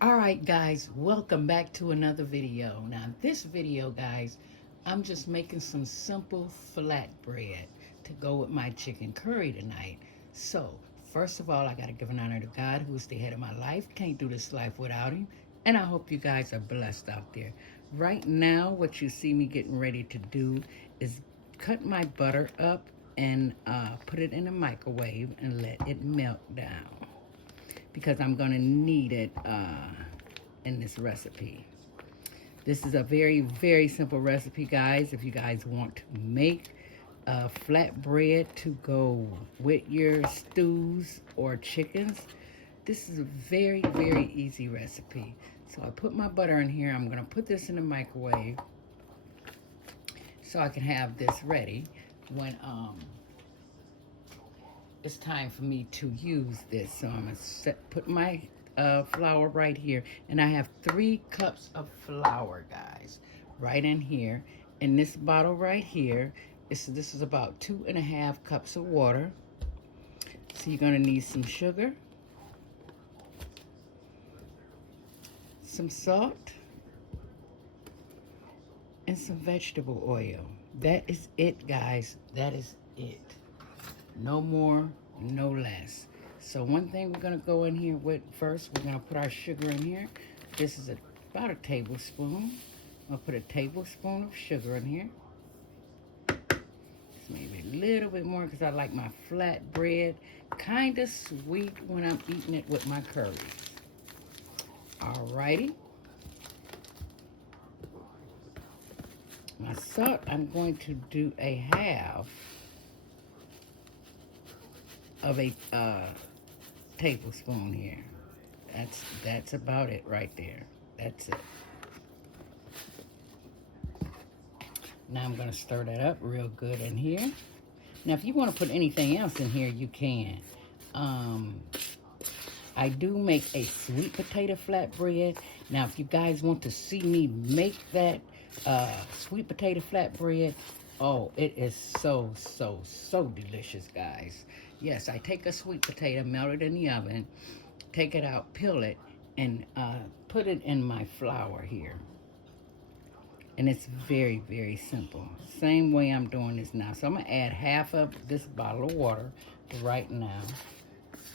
All right, guys, welcome back to another video. Now, this video, guys, I'm just making some simple flatbread to go with my chicken curry tonight. So, first of all, I got to give an honor to God, who is the head of my life. Can't do this life without him. And I hope you guys are blessed out there. Right now, what you see me getting ready to do is cut my butter up and put it in the microwave and let it melt down because I'm going to need it in this recipe. This is a very, very simple recipe, guys. If you guys want to make flatbread to go with your stews or chickens, this is a very, very easy recipe. So I put my butter in here. I'm going to put this in the microwave so I can have this ready when it's time for me to use this. So I'm going to put my flour right here. And I have 3 cups of flour, guys, right in here. And this bottle right here, this is about 2.5 cups of water. So you're going to need some sugar, some salt, and some vegetable oil. That is it, guys. That is it. No more, no less. So one thing we're going to go in here with first, we're going to put our sugar in here. This is about a tablespoon. I'm going to put a tablespoon of sugar in here. It's maybe a little bit more because I like my flat bread kind of sweet when I'm eating it with my curries. Alrighty. My salt, I'm going to do a half of a tablespoon here. That's about it right there. That's it. Now I'm going to stir that up real good in here. Now, if you want to put anything else in here, you can. I do make a sweet potato flatbread. Now, if you guys want to see me make that sweet potato flatbread, oh, it is so, so, so delicious, guys. Yes, I take a sweet potato, melt it in the oven, take it out, peel it, and put it in my flour here. And it's very, very simple. Same way I'm doing this now. So I'm going to add half of this bottle of water right now.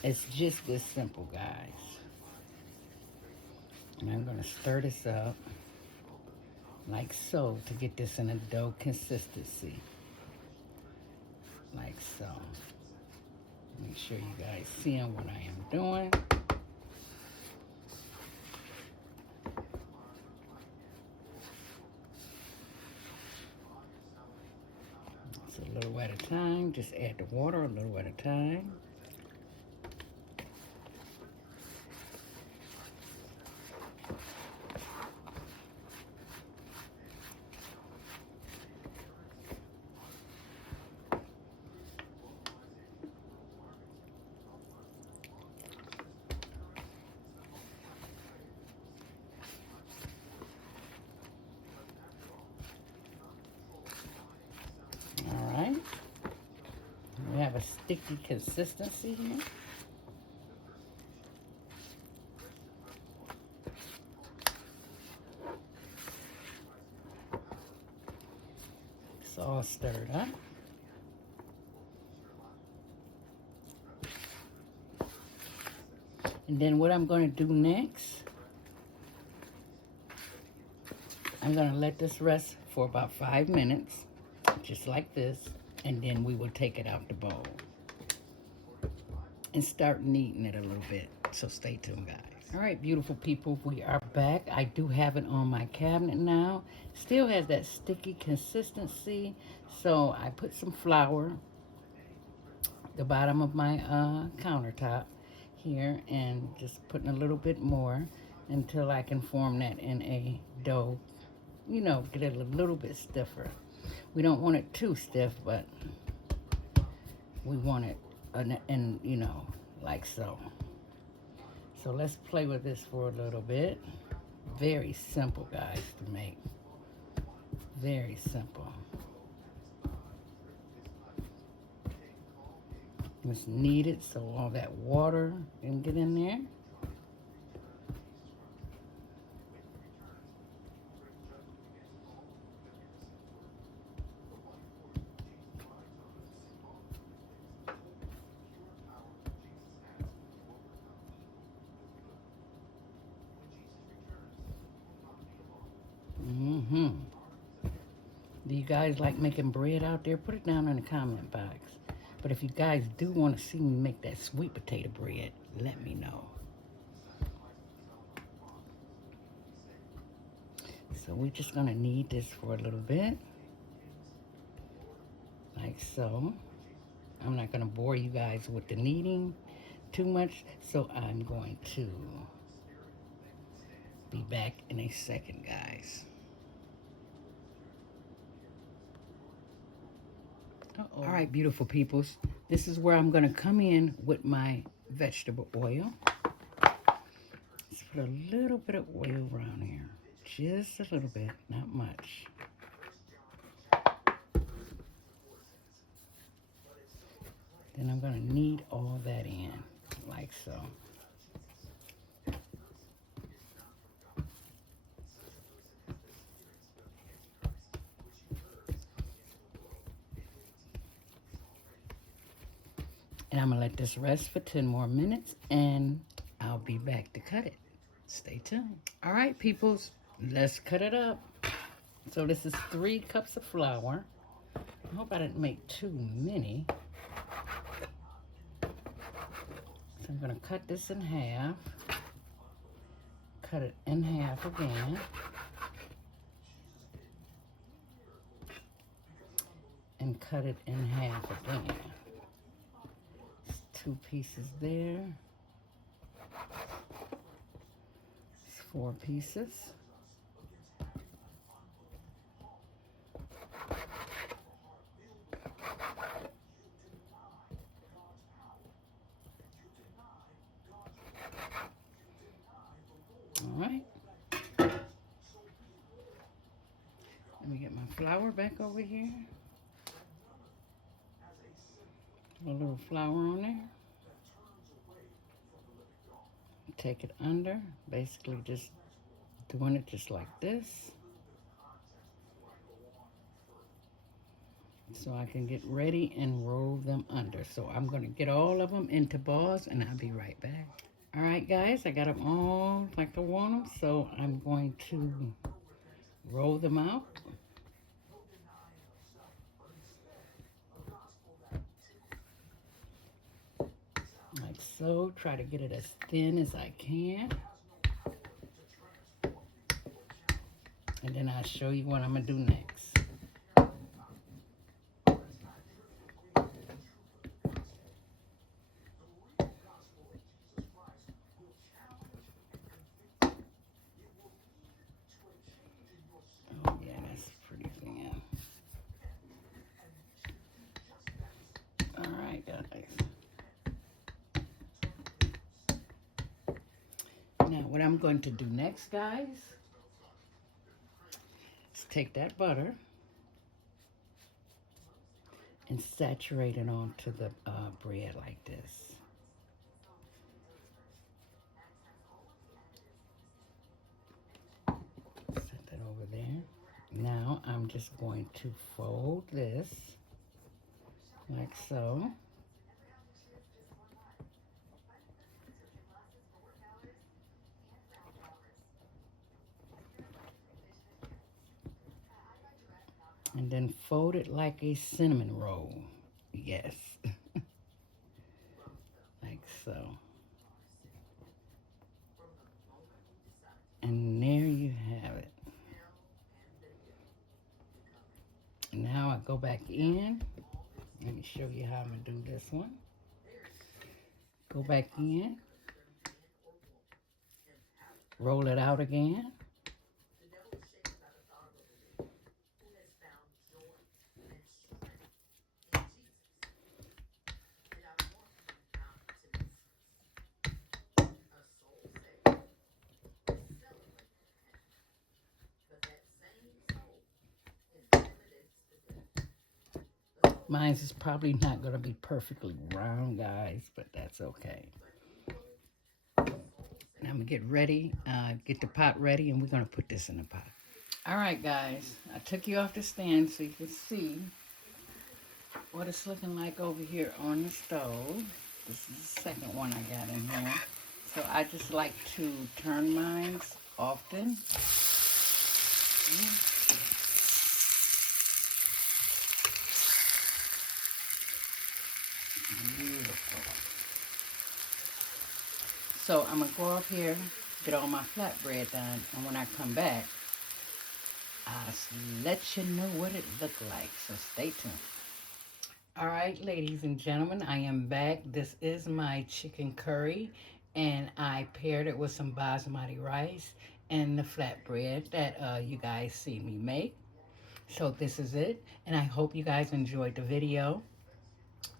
It's just this simple, guys. And I'm going to stir this up like so to get this in a dough consistency. Like so. Make sure you guys see what I am doing. It's a little at a time. Just add the water a little at a time. All right. We have a sticky consistency here. It's all stirred up. And then what I'm going to do next, I'm going to let this rest for about 5 minutes, just like this, and then we will take it out the bowl and start kneading it a little bit. So stay tuned, guys. All right, beautiful people, we are back. I do have it on my cabinet now. Still has that sticky consistency. So I put some flour at the bottom of my countertop here and just putting a little bit more until I can form that in a dough. You know, get it a little bit stiffer. We don't want it too stiff, but we want it, and you know, like so. So let's play with this for a little bit. Very simple, guys, to make. Very simple. It's kneaded so all that water can get in there. you guys like making bread out there, put it down in the comment box. But if you guys do want to see me make that sweet potato bread, let me know. So we're just going to knead this for a little bit. Like so. I'm not going to bore you guys with the kneading too much, so I'm going to be back in a second, guys. All right, beautiful peoples. This is where I'm going to come in with my vegetable oil. Let's put a little bit of oil around here. Just a little bit, not much. Then I'm going to knead all that in, like so. And I'm going to let this rest for 10 more minutes, and I'll be back to cut it. Stay tuned. All right, peoples, let's cut it up. So this is 3 cups of flour. I hope I didn't make too many. So I'm going to cut this in half. Cut it in half again. And cut it in half again. 2 pieces there. 4 pieces. All right. Let me get my flour back over here. A little flour on there. Take it under, basically just doing it just like this. So I can get ready and roll them under. So I'm going to get all of them into balls and I'll be right back. All right, guys, I got them all like I want them. So I'm going to roll them out. Like so. Try to get it as thin as I can. And then I'll show you what I'm going to do next. Oh yeah, that's pretty thin. Alright, guys. Now what I'm going to do next, guys, is take that butter and saturate it onto the bread like this. Set that over there. Now I'm just going to fold this like so. And then fold it like a cinnamon roll. Yes. Like so. And there you have it. Now I go back in. Let me show you how I'm going to do this one. Go back in. Roll it out again. Mine is probably not going to be perfectly round, guys, but that's okay. Now I'm going to get ready, get the pot ready, and we're going to put this in the pot. All right, guys, I took you off the stand so you can see what it's looking like over here on the stove. This is the second one I got in here. So I just like to turn mine often. So I'm going to go up here, get all my flatbread done, and when I come back, I'll let you know what it looked like. So stay tuned. All right, ladies and gentlemen, I am back. This is my chicken curry, and I paired it with some basmati rice and the flatbread that you guys see me make. So this is it, and I hope you guys enjoyed the video.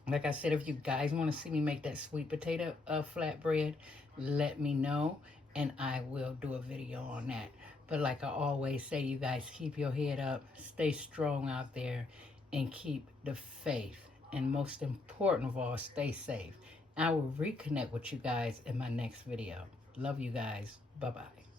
Like I said, if you guys want to see me make that sweet potato flatbread, let me know, and I will do a video on that. But like I always say, you guys keep your head up, stay strong out there, and keep the faith. And most important of all, stay safe. I will reconnect with you guys in my next video. Love you guys. Bye-bye.